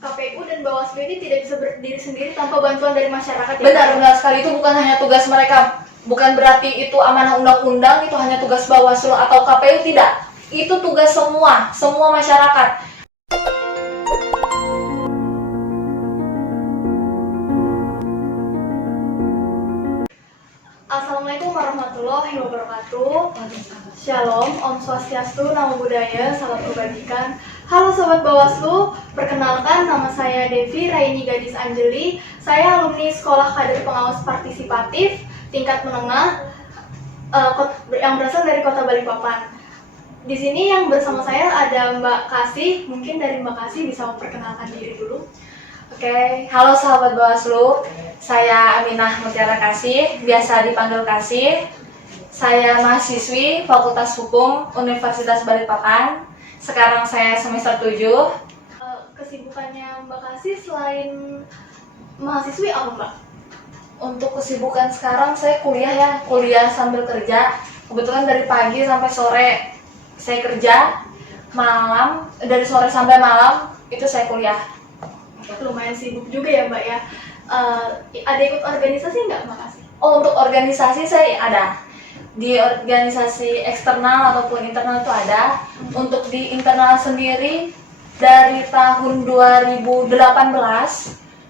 KPU dan Bawaslu ini tidak bisa berdiri sendiri tanpa bantuan dari masyarakat. Benar sekali, itu bukan hanya tugas mereka. Bukan berarti itu amanah undang-undang, itu hanya tugas Bawaslu atau KPU, tidak. Itu tugas semua masyarakat. Assalamualaikum warahmatullahi wabarakatuh. Shalom, Om Swastiastu, Namo Buddhaya, salam kebajikan. Halo Sobat Bawaslu, perkenalkan nama saya Devi Raini Gadis Anjeli. Saya alumni Sekolah Kader Pengawas Partisipatif tingkat menengah yang berasal dari Kota Balikpapan. Di sini yang bersama saya ada Mbak Kasih. Mungkin dari Mbak Kasih bisa memperkenalkan diri dulu. Oke, halo sahabat Bawaslu. Saya Aminah Mutiara Kasih, biasa dipanggil Kasih. Saya mahasiswi Fakultas Hukum Universitas Balikpapan. Sekarang saya semester 7. Kesibukannya Mbak Kasih selain mahasiswi apa Mbak? Untuk kesibukan sekarang saya kuliah sambil kerja. Kebetulan dari pagi sampai sore saya kerja, malam dari sore sampai malam itu saya kuliah. Lumayan sibuk juga ya Mbak ya. Ada ikut organisasi nggak Mbak Kasih? Oh, untuk organisasi saya ada. Di organisasi eksternal ataupun internal itu ada. Untuk di internal sendiri dari tahun 2018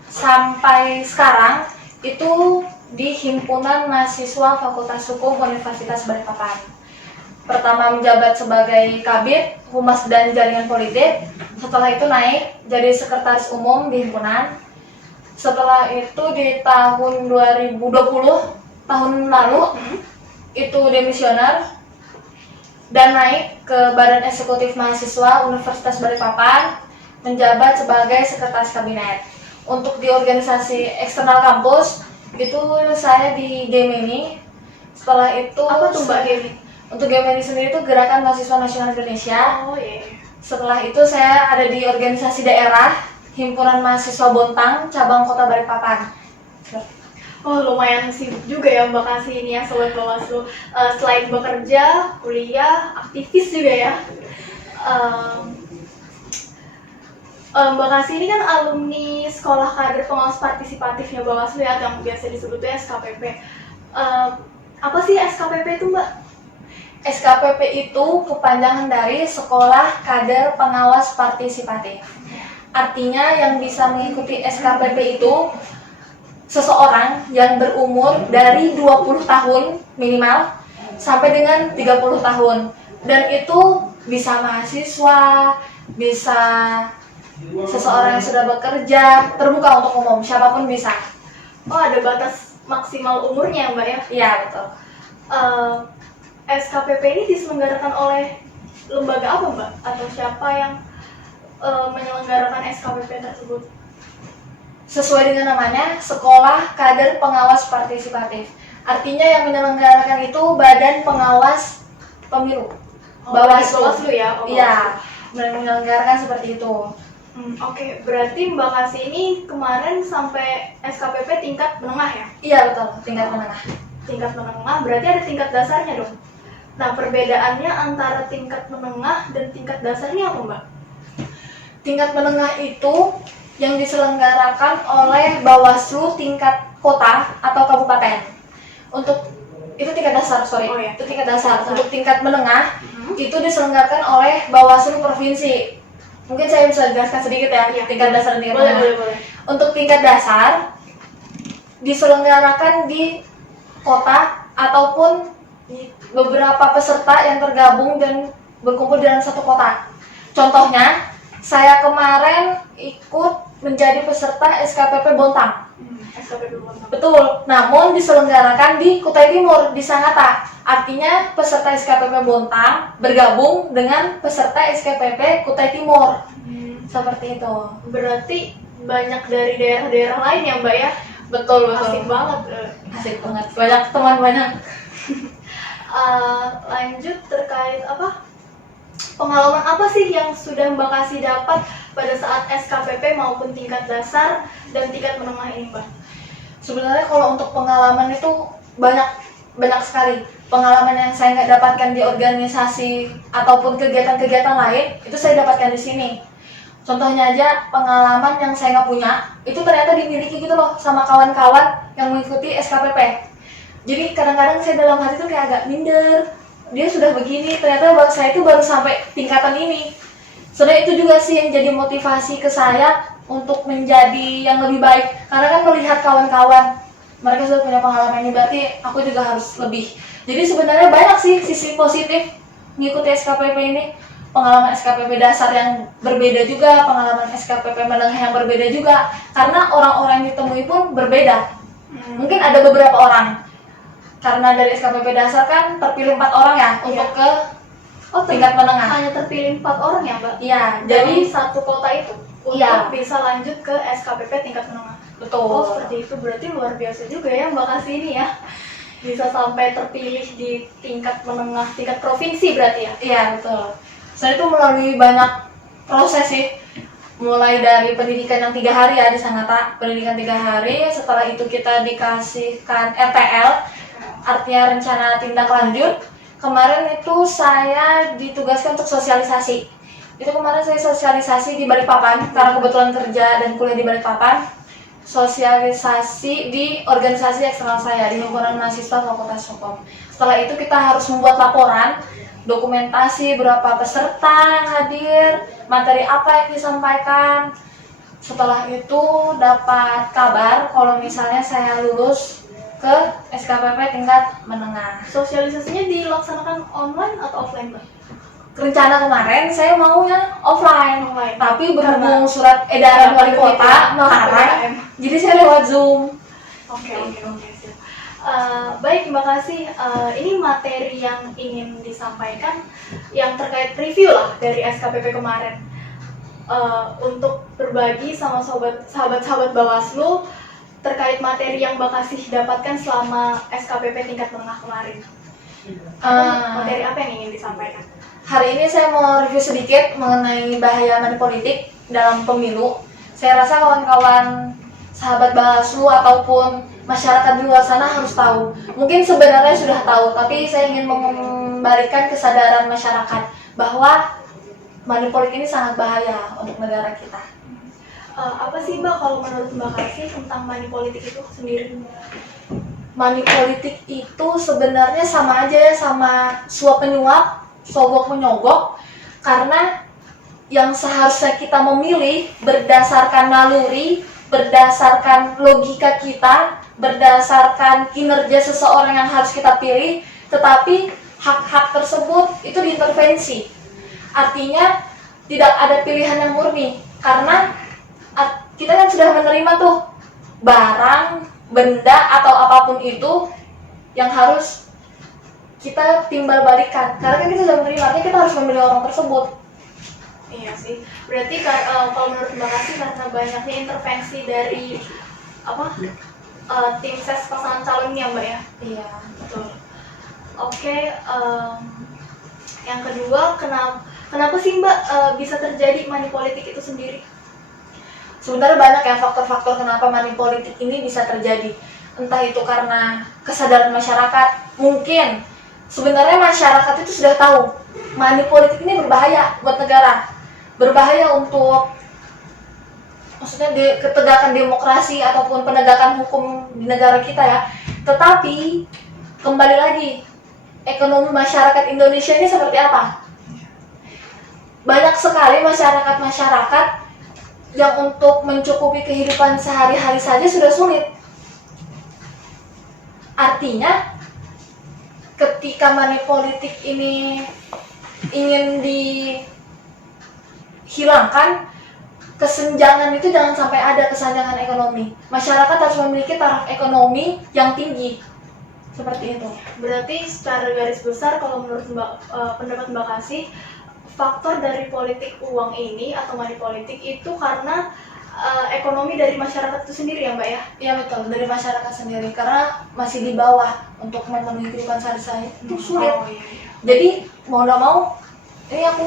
sampai sekarang itu di Himpunan Mahasiswa Fakultas Hukum Universitas Balikpapan. Pertama menjabat sebagai Kabid, Humas dan Jaringan Politik. Setelah itu naik jadi Sekretaris Umum di himpunan. Setelah itu di tahun 2020, tahun lalu, itu demisioner dan naik ke Badan Eksekutif Mahasiswa Universitas Balikpapan, menjabat sebagai Sekretaris Kabinet. Untuk di organisasi eksternal kampus, itu saya di Gemini. Setelah itu, apa tuh Mbak Gemini? Untuk Gemini sendiri itu Gerakan Mahasiswa Nasional Indonesia. Oh iya. Setelah itu saya ada di organisasi daerah Himpunan Mahasiswa Bontang cabang Kota Balikpapan. Oh, lumayan sibuk juga ya Mbak Kasih ini ya Sobat Bawaslu. Selain bekerja, kuliah, aktivis juga ya. Mbak Kasih ini kan alumni Sekolah Kader Pengawas Partisipatifnya Bawaslu ya, yang biasa disebutnya SKPP. Apa sih SKPP itu Mbak? SKPP itu kepanjangan dari Sekolah Kader Pengawas Partisipatif. Artinya yang bisa mengikuti SKPP itu seseorang yang berumur dari 20 tahun minimal sampai dengan 30 tahun. Dan itu bisa mahasiswa, bisa seseorang yang sudah bekerja, terbuka untuk umum, siapapun bisa. Oh, ada batas maksimal umurnya Mbak ya? Iya, betul. SKPP ini diselenggarakan oleh lembaga apa Mbak? Atau siapa yang menyelenggarakan SKPP tersebut? Sesuai dengan namanya, Sekolah Kader Pengawas Partisipatif. Artinya yang menyelenggarakan itu Badan Pengawas Pemilu. Bawaslu ya? Iya, menyelenggarakan seperti itu. Oke, berarti Mbak Kasih ini kemarin sampai SKPP tingkat menengah ya? Iya, betul, tingkat menengah. Tingkat menengah, berarti ada tingkat dasarnya dong? Nah, perbedaannya antara tingkat menengah dan tingkat dasarnya apa Mbak? Tingkat menengah itu yang diselenggarakan oleh Bawaslu tingkat kota atau kabupaten. Untuk itu tingkat dasar, Oh, iya. itu tingkat dasar. Untuk tingkat menengah itu diselenggarakan oleh Bawaslu provinsi. Mungkin saya bisa jelaskan sedikit ya, tingkat dasar dan tingkat menengah. Boleh. Untuk tingkat dasar diselenggarakan di kota ataupun beberapa peserta yang tergabung dan berkumpul dalam satu kota. Contohnya, saya kemarin ikut menjadi peserta SKPP Bontang. SKPP Bontang. Betul, namun diselenggarakan di Kutai Timur, di Sangatta. Artinya peserta SKPP Bontang bergabung dengan peserta SKPP Kutai Timur. Seperti itu. Berarti banyak dari daerah-daerah lain ya Mbak ya? Betul. Asik banget. Asik banget. Banyak teman banyak. Lanjut terkait apa? Pengalaman apa sih yang sudah Mbak Kasih dapat pada saat SKPP maupun tingkat dasar dan tingkat menengah ini Mbak? Sebenarnya kalau untuk pengalaman itu banyak sekali. Pengalaman yang saya nggak dapatkan di organisasi ataupun kegiatan-kegiatan lain itu saya dapatkan di sini. Contohnya aja pengalaman yang saya nggak punya, itu ternyata dimiliki gitu loh sama kawan-kawan yang mengikuti SKPP. Jadi kadang-kadang saya dalam hati tuh kayak agak minder. Dia sudah begini, ternyata saya itu baru sampai tingkatan ini. Sebenarnya itu juga sih yang jadi motivasi ke saya untuk menjadi yang lebih baik. Karena kan melihat kawan-kawan mereka sudah punya pengalaman ini, berarti aku juga harus lebih. Jadi sebenarnya banyak sih sisi positif mengikuti SKPP ini. Pengalaman SKPP dasar yang berbeda juga, pengalaman SKPP menengah yang berbeda juga, karena orang-orang yang ditemui pun berbeda. Mungkin ada beberapa orang, karena dari SKPP dasar kan terpilih 4 orang ya untuk ke tingkat menengah. Hanya terpilih 4 orang ya Mbak? Iya, Jadi jadi satu kota itu untuk bisa lanjut ke SKPP tingkat menengah. betul. Oh seperti itu, berarti luar biasa juga ya Mbak Kasih ini ya. Bisa sampai terpilih di tingkat menengah, tingkat provinsi berarti ya? Iya, betul. Saya itu melalui banyak proses sih, mulai dari pendidikan yang 3 hari ya di Sangatta, pendidikan 3 hari. Setelah itu kita dikasihkan RTL, artinya rencana tindak lanjut. Kemarin itu saya ditugaskan untuk sosialisasi. Itu kemarin saya sosialisasi di Balikpapan karena kebetulan kerja dan kuliah di Balikpapan. Sosialisasi di organisasi eksternal saya di himpunan mahasiswa Fakultas Hukum. Setelah itu kita harus membuat laporan, dokumentasi berapa peserta yang hadir, materi apa yang disampaikan. Setelah itu dapat kabar kalau misalnya saya lulus ke SKPP tingkat menengah. Sosialisasinya dilaksanakan online atau offline Mbak? Rencana kemarin saya maunya offline, Offline. tapi berhubung surat edaran wali kota melarang, jadi saya lewat Zoom. Oke. Siap. Baik Mbak Kasih, ini materi yang ingin disampaikan yang terkait review lah dari SKPP kemarin. Untuk berbagi sama sahabat-sahabat Bawaslu terkait materi yang Mbak Kasih dapatkan selama SKPP tingkat menengah kemarin. Materi apa yang ingin disampaikan? Hari ini saya mau review sedikit mengenai bahaya money politik dalam pemilu. Saya rasa kawan-kawan sahabat Bawaslu ataupun masyarakat di luar sana harus tahu. Mungkin sebenarnya sudah tahu, tapi saya ingin mengembalikan kesadaran masyarakat bahwa money politik ini sangat bahaya untuk negara kita. Apa sih Mbak kalau menurut Mbak Kasih tentang money politik itu sendiri? Money politik itu sebenarnya sama aja ya sama suap menyuap, sogok menyogok, karena yang seharusnya kita memilih berdasarkan naluri, berdasarkan logika kita, berdasarkan kinerja seseorang yang harus kita pilih, tetapi hak-hak tersebut itu diintervensi. Artinya tidak ada pilihan yang murni, karena kita kan sudah menerima tuh barang, benda atau apapun itu yang harus kita timbal balikan, karena kan kita sudah menerima, artinya kita harus memilih orang tersebut. Iya sih, berarti kalau menurut Mbak Kasih karena banyaknya intervensi dari tim ses pasangan calonnya Mbak ya? Iya, Betul. Oke, yang kedua, kenapa sih Mbak bisa terjadi money politik itu sendiri? sebenarnya banyak ya faktor-faktor kenapa money politik ini bisa terjadi. Entah itu karena kesadaran masyarakat, mungkin sebenarnya masyarakat itu sudah tahu money politik ini berbahaya buat negara, berbahaya untuk maksudnya ketegakan demokrasi ataupun penegakan hukum di negara kita ya. Tetapi kembali lagi, ekonomi masyarakat Indonesia ini seperti apa? Banyak sekali masyarakat yang untuk mencukupi kehidupan sehari-hari saja sudah sulit. Artinya ketika money politik ini ingin dihilangkan, kesenjangan itu jangan sampai ada, kesenjangan ekonomi. Masyarakat harus memiliki taraf ekonomi yang tinggi. Seperti itu. Berarti secara garis besar kalau menurut pendapat Mbak Kasih, faktor dari politik uang ini atau money politik itu karena ekonomi dari masyarakat itu sendiri ya Mbak ya? Iya betul, dari masyarakat sendiri, karena masih di bawah untuk memenuhi kehidupan sehari-hari itu sulit. Iya. Jadi mau nggak mau, ini aku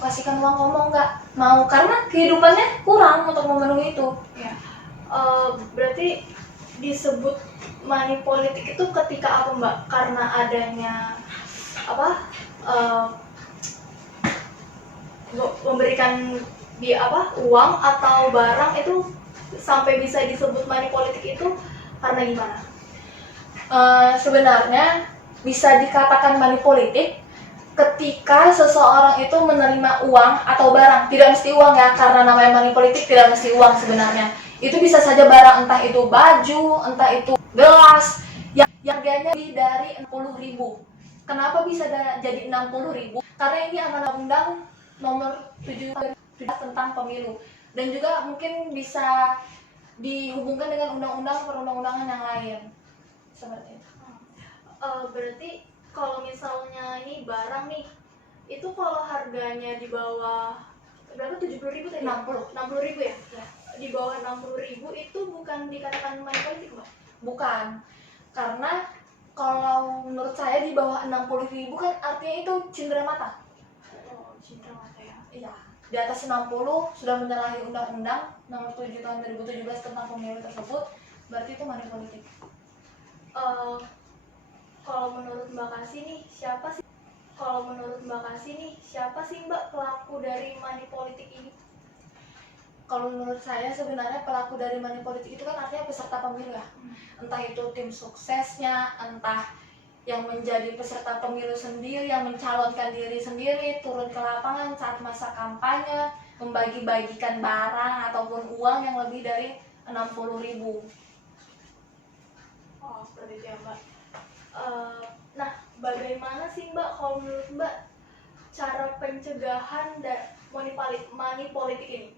kasihkan uang, ngomong nggak mau, karena kehidupannya kurang untuk memenuhi itu. Ya. Berarti disebut money politik itu ketika apa Mbak? Karena adanya memberikan uang atau barang itu sampai bisa disebut money politik itu karena gimana? Sebenarnya bisa dikatakan money politik ketika seseorang itu menerima uang atau barang. Tidak mesti uang ya, karena namanya money politik tidak mesti uang sebenarnya. Itu bisa saja barang, entah itu baju, entah itu gelas, yang harganya lebih dari 60.000. Kenapa bisa jadi 60.000? Karena ini amanat undang nomor 7 tentang pemilu. Dan juga mungkin bisa dihubungkan dengan undang-undang perundang-undangan yang lain. Seperti itu. Berarti kalau misalnya ini barang nih, itu kalau harganya di bawah berapa, 70.000 tadi? 60.000 ya? Ya. Di bawah 60.000 itu bukan dikatakan money politik, Mbak? Bukan, karena kalau menurut saya di bawah 60.000 kan artinya itu cindera mata. Oh, cindera mata ya. Iya, di atas 60 sudah menyalahi undang-undang nomor 7 tahun 2017 tentang pemilu tersebut, berarti itu money politik. Kalau menurut Mbak Kasih nih, siapa sih Mbak pelaku dari money politik ini? Kalau menurut saya sebenarnya pelaku dari money politik itu kan artinya peserta pemilu ya. Entah itu tim suksesnya, entah yang menjadi peserta pemilu sendiri, yang mencalonkan diri sendiri, turun ke lapangan saat masa kampanye, membagi-bagikan barang ataupun uang yang lebih dari 60.000. Oh, seperti itu ya Mbak. Nah, bagaimana sih Mbak kalau menurut Mbak cara pencegahan money politik ini?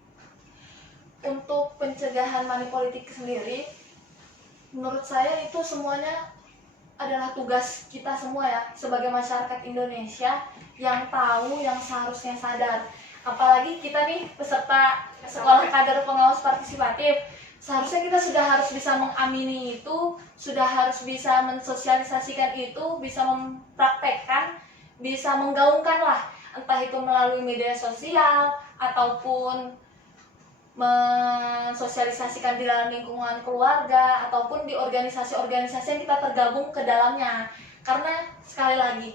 Untuk pencegahan money politik sendiri, menurut saya itu semuanya adalah tugas kita semua ya, sebagai masyarakat Indonesia yang tahu, yang seharusnya sadar. Apalagi kita nih peserta sekolah kader pengawas partisipatif, seharusnya kita sudah harus bisa mengamini itu, sudah harus bisa mensosialisasikan itu, bisa mempraktekkan, bisa menggaungkan lah, entah itu melalui media sosial ataupun mensosialisasikan di dalam lingkungan keluarga ataupun di organisasi-organisasi yang kita tergabung ke dalamnya. Karena sekali lagi,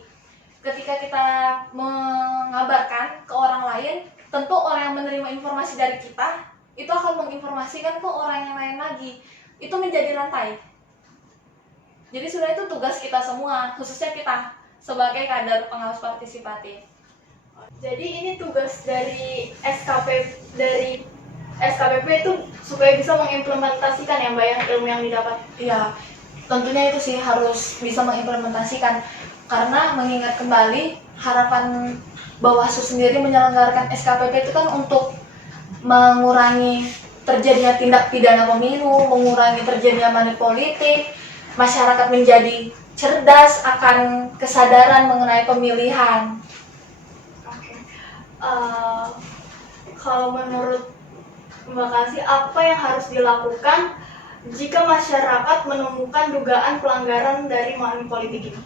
ketika kita mengabarkan ke orang lain, tentu orang yang menerima informasi dari kita itu akan menginformasikan ke orang yang lain lagi. Itu menjadi rantai. Jadi sudah itu tugas kita semua, khususnya kita sebagai kader pengawas partisipatif. Jadi ini tugas dari SKPP itu supaya bisa mengimplementasikan ya Mbak ya, ilmu yang didapat. Iya, tentunya itu sih harus bisa mengimplementasikan, karena mengingat kembali harapan Bawaslu sendiri menyelenggarakan SKPP itu kan untuk mengurangi terjadinya tindak pidana pemilu, mengurangi terjadinya money politik, masyarakat menjadi cerdas akan kesadaran mengenai pemilihan. Oke. Kalau menurut Mbak Kasih, apa yang harus dilakukan jika masyarakat menemukan dugaan pelanggaran dari money politik ini?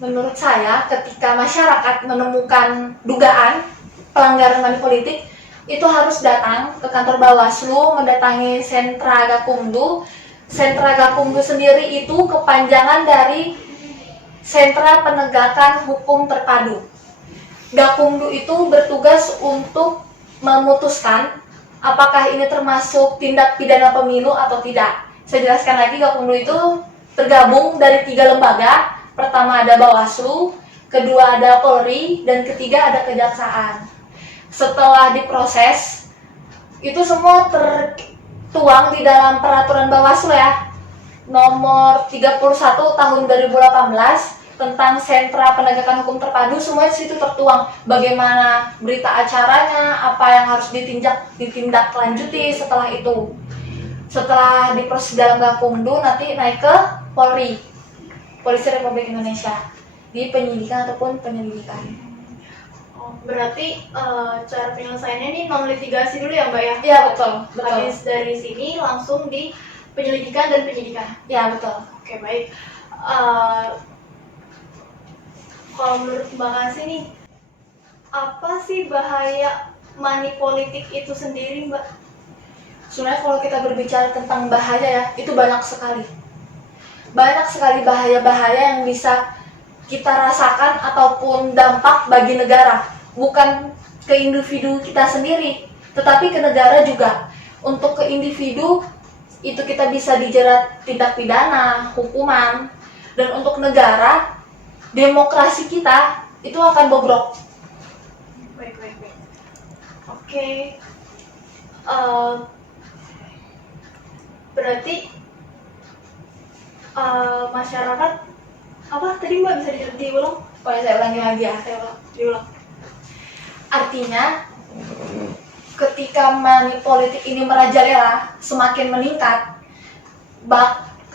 Menurut saya, ketika masyarakat menemukan dugaan pelanggaran money politik, itu harus datang ke kantor Bawaslu, mendatangi Sentra Gakumdu. Sentra Gakumdu sendiri itu kepanjangan dari Sentra Penegakan Hukum Terpadu. Gakumdu itu bertugas untuk memutuskan apakah ini termasuk tindak pidana pemilu atau tidak. Saya jelaskan lagi, Gakumdu itu tergabung dari 3 lembaga. Pertama ada Bawaslu, kedua ada Polri, dan ketiga ada Kejaksaan. Setelah diproses, itu semua tertuang di dalam peraturan Bawaslu ya, nomor 31 tahun 2018 tentang Sentra Penegakan Hukum Terpadu. Semua di situ tertuang bagaimana berita acaranya, apa yang harus ditindaklanjuti setelah itu. Setelah diproses dalam Gakumdu, nanti naik ke Polri, Polisi Republik Indonesia, di penyidikan ataupun penyelidikan. Oh, berarti cara penyelesaiannya ini non litigasi dulu ya Mbak ya? Iya betul. Habis dari sini langsung di penyelidikan dan penyidikan. Iya betul. Oke, baik. Kalau menurut Mbak Kasih nih, apa sih bahaya money politik itu sendiri Mbak? Sebenarnya kalau kita berbicara tentang bahaya ya, itu banyak sekali. Banyak sekali bahaya-bahaya yang bisa kita rasakan ataupun dampak bagi negara. Bukan ke individu kita sendiri, tetapi ke negara juga. Untuk ke individu itu kita bisa dijerat tindak pidana, hukuman, dan untuk negara, demokrasi kita itu akan bobrok. Baik. Oke. Eh, berarti masyarakat apa tadi Mbak bisa diulang? Boleh saya ulangi lagi ya? Diulang. Artinya, ketika money politik ini merajalela, semakin meningkat,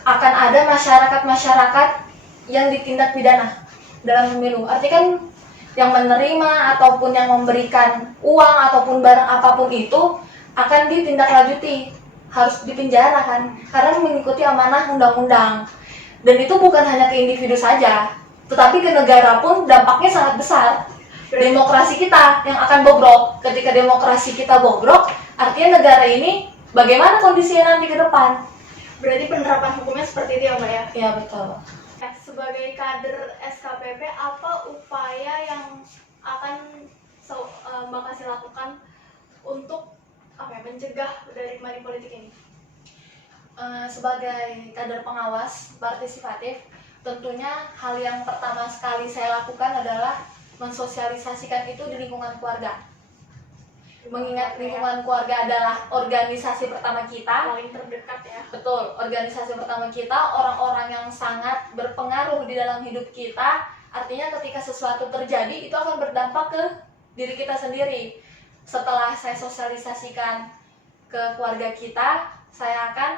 akan ada masyarakat-masyarakat yang ditindak pidana dalam pemilu. Artinya kan yang menerima ataupun yang memberikan uang ataupun barang apapun itu akan ditindaklanjuti, harus dipenjara kan, karena mengikuti amanah undang-undang. Dan itu bukan hanya ke individu saja, tetapi ke negara pun dampaknya sangat besar. Demokrasi kita yang akan bobrok. Ketika demokrasi kita bobrok, artinya negara ini bagaimana kondisinya nanti ke depan? Berarti penerapan hukumnya seperti itu ya Mbak ya? Ya betul. Sebagai kader SKPP, apa upaya yang akan Mbak kasih lakukan untuk mencegah dari money politik ini? Sebagai kader pengawas partisipatif, tentunya hal yang pertama sekali saya lakukan adalah mensosialisasikan itu di lingkungan keluarga. Mengingat lingkungan keluarga adalah organisasi pertama kita, Paling terdekat ya. betul, organisasi pertama kita, orang-orang yang sangat berpengaruh di dalam hidup kita. Artinya ketika sesuatu terjadi, itu akan berdampak ke diri kita sendiri. Setelah saya sosialisasikan ke keluarga kita, saya akan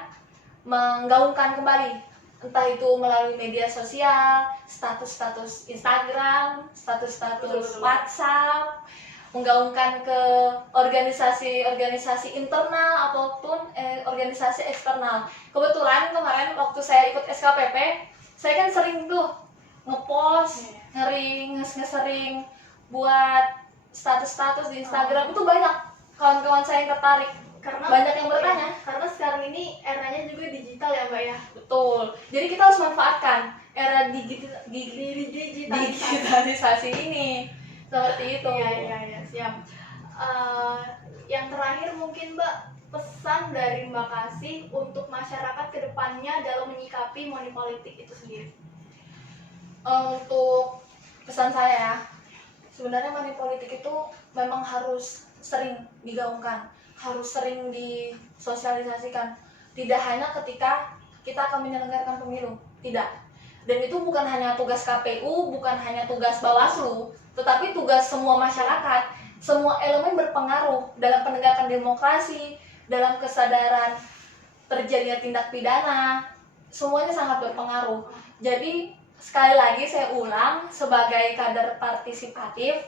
menggaungkan kembali, entah itu melalui media sosial, status-status Instagram, status-status WhatsApp, menggaungkan ke organisasi-organisasi internal ataupun organisasi eksternal. Kebetulan kemarin waktu saya ikut SKPP, saya kan sering tuh ngepost, nge-sering buat status-status di Instagram. Itu banyak kawan-kawan saya yang tertarik. Karena banyak yang bertanya. Karena sekarang ini eranya juga digital ya Mbak ya. Betul. Jadi kita harus manfaatkan era digitalisasi ini. Seperti itu. Iya, siap. Yang terakhir mungkin Mbak, pesan dari Mbak kasih untuk masyarakat kedepannya dalam menyikapi money politik itu sendiri. Untuk pesan saya, sebenarnya money politik itu memang harus sering digaungkan, harus sering disosialisasikan. Tidak hanya ketika kita akan menyelenggarakan pemilu, tidak. Dan itu bukan hanya tugas KPU, bukan hanya tugas Bawaslu, tetapi tugas semua masyarakat. Semua elemen berpengaruh dalam penegakan demokrasi, dalam kesadaran terjadinya tindak pidana, semuanya sangat berpengaruh. Jadi sekali lagi saya ulang, sebagai kader partisipatif,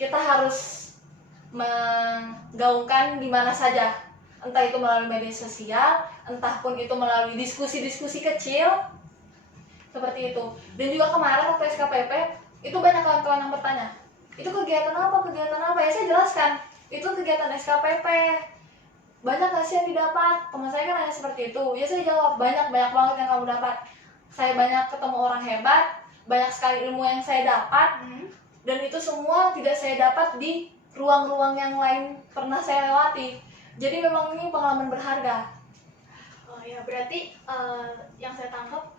kita harus menggaungkan di mana saja, entah itu melalui media sosial, entah pun itu melalui diskusi-diskusi kecil, seperti itu. Dan juga kemarin waktu SKPP, itu banyak kawan-kawan yang bertanya, itu kegiatan apa? Ya saya jelaskan, itu kegiatan SKPP. Banyak nggak sih yang didapat? Teman saya kan nanya seperti itu. Ya saya jawab, banyak banget yang kamu dapat. Saya banyak ketemu orang hebat, banyak sekali ilmu yang saya dapat, dan itu semua tidak saya dapat di ruang-ruang yang lain pernah saya lewati. Jadi memang ini pengalaman berharga. Oh ya, berarti yang saya tangkap,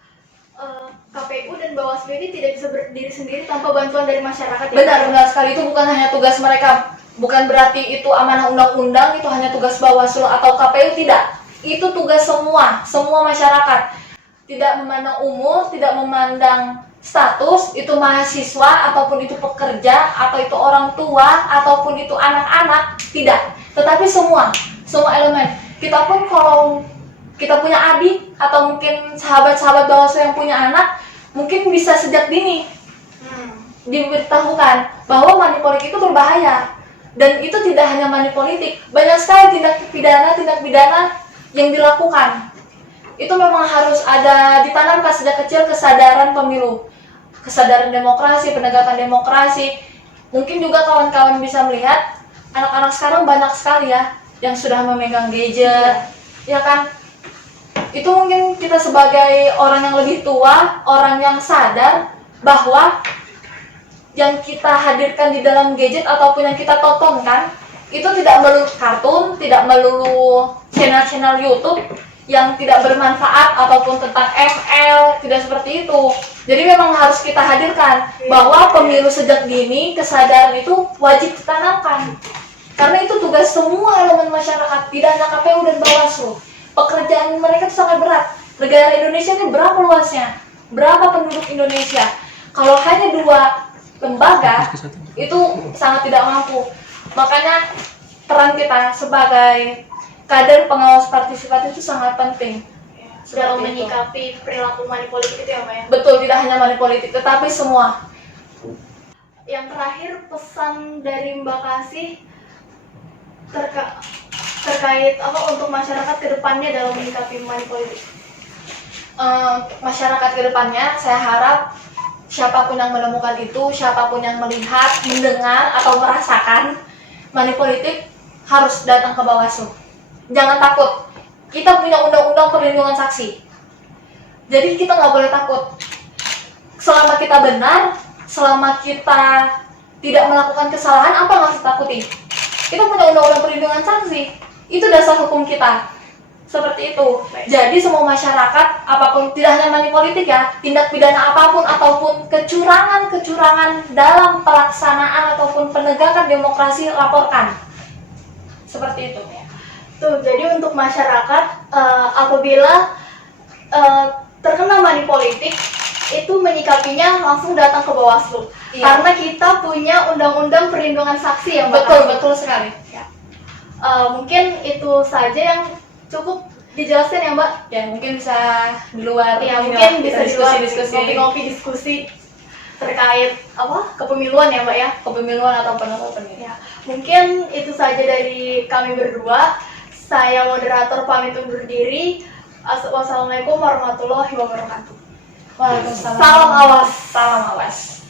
KPU dan Bawaslu ini tidak bisa berdiri sendiri tanpa bantuan dari masyarakat. Benar sekali, itu bukan hanya tugas mereka. Bukan berarti itu amanah undang-undang, itu hanya tugas Bawaslu atau KPU, tidak. Itu tugas semua masyarakat. Tidak memandang umur, tidak memandang status, itu mahasiswa ataupun itu pekerja atau itu orang tua ataupun itu anak-anak, tidak. Tetapi semua elemen. Kita pun kalau kita punya adik atau mungkin sahabat-sahabat Bawaslu yang punya anak, mungkin bisa sejak dini diberitahukan bahwa money politik itu berbahaya. Dan itu tidak hanya money politik, banyak sekali tindak pidana yang dilakukan. Itu memang harus ada ditanamkan sejak kecil kesadaran pemilu, kesadaran demokrasi, penegakan demokrasi. Mungkin juga kawan-kawan bisa melihat anak-anak sekarang banyak sekali ya yang sudah memegang gadget, ya kan? Itu mungkin kita sebagai orang yang lebih tua, orang yang sadar bahwa yang kita hadirkan di dalam gadget ataupun yang kita tontonkan itu tidak melulu kartun, tidak melulu channel-channel YouTube yang tidak bermanfaat ataupun tentang ML, tidak seperti itu. Jadi memang harus kita hadirkan bahwa pemilu sejak dini, kesadaran itu wajib ditanamkan. Karena itu tugas semua elemen masyarakat, tidak hanya KPU dan Bawaslu. Pekerjaan mereka itu sangat berat. Negara Indonesia ini berapa luasnya? Berapa penduduk Indonesia? Kalau hanya 2 lembaga, itu sangat tidak mampu. Makanya peran kita sebagai kader pengawas partisipatif itu sangat penting dalam seperti itu. menyikapi perilaku money politik itu ya Mbak ya. Betul, tidak hanya money politik tetapi semua. Yang terakhir, pesan dari Mbak Kasih terkait apa untuk masyarakat ke depannya dalam menyikapi money politik. Masyarakat ke depannya saya harap siapapun yang menemukan itu, siapapun yang melihat, mendengar atau merasakan money politik harus datang ke Bawaslu. Jangan takut, kita punya undang-undang perlindungan saksi. Jadi kita nggak boleh takut. Selama kita benar, selama kita tidak melakukan kesalahan, apa yang harus ditakuti? Kita punya undang-undang perlindungan saksi. Itu dasar hukum kita. Seperti itu. Jadi semua masyarakat, apapun, tidak hanya money politik ya, tindak pidana apapun ataupun kecurangan-kecurangan dalam pelaksanaan ataupun penegakan demokrasi, laporkan. Seperti itu. Tuh, jadi untuk masyarakat apabila terkena money politik itu menyikapinya langsung datang ke Bawaslu. Iya. Karena kita punya undang-undang perlindungan saksi ya Mbak. Betul sekali. Ya. Mungkin itu saja yang cukup dijelaskan ya Mbak. Ya mungkin bisa di luar. Ya ini mungkin lah, bisa kita di luar diskusi ngopi-ngopi diskusi terkait apa kepemiluan ya Mbak ya. kepemiluan atau pemilu. Ya, mungkin itu saja dari kami berdua. Saya moderator pamit undur diri. Wassalamualaikum warahmatullahi wabarakatuh. Waalaikumsalam. Salam awas. Salam awas.